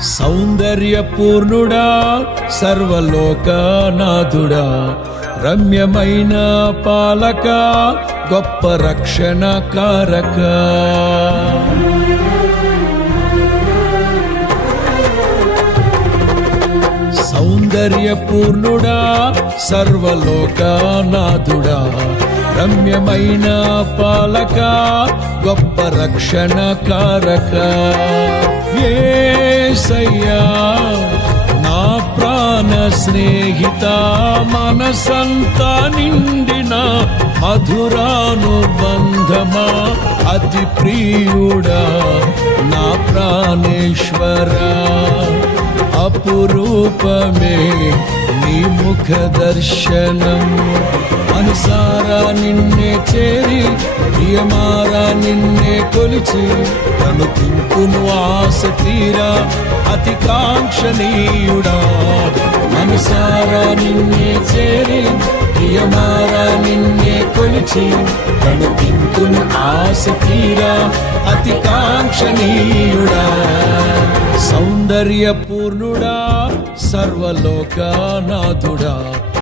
సౌందర్యపూర్ణుడా సర్వలోకనాథుడా, రమ్యమైన పాలక, గొప్ప రక్షణ కారక. సౌందర్యపూర్ణుడా సర్వలోకనాథుడా, రమ్యమైన పాలక, గొప్ప రక్షణ కారక. యేసయ్యా నా ప్రాణ స్నేహిత, మనసంతా నిండిన మధురానుబంధమా, అతి ప్రియుడా నా ప్రాణేశ్వరా, అపురూపమే నీ ముఖ దర్శనం. మనసారా నిన్నే చేరి, ప్రియమారా నిన్నే కొలిచి, తను తింపును ఆశ తీరా అతి కాంక్షణీయుడా. మనసారా నిన్నే చేరి, ప్రియమారా నిన్నే కొలిచి, తను తింపును ఆశ తీరా అతి కాంక్షణీయుడా. సౌందర్యపూర్ణుడా సర్వలోకనాథుడా,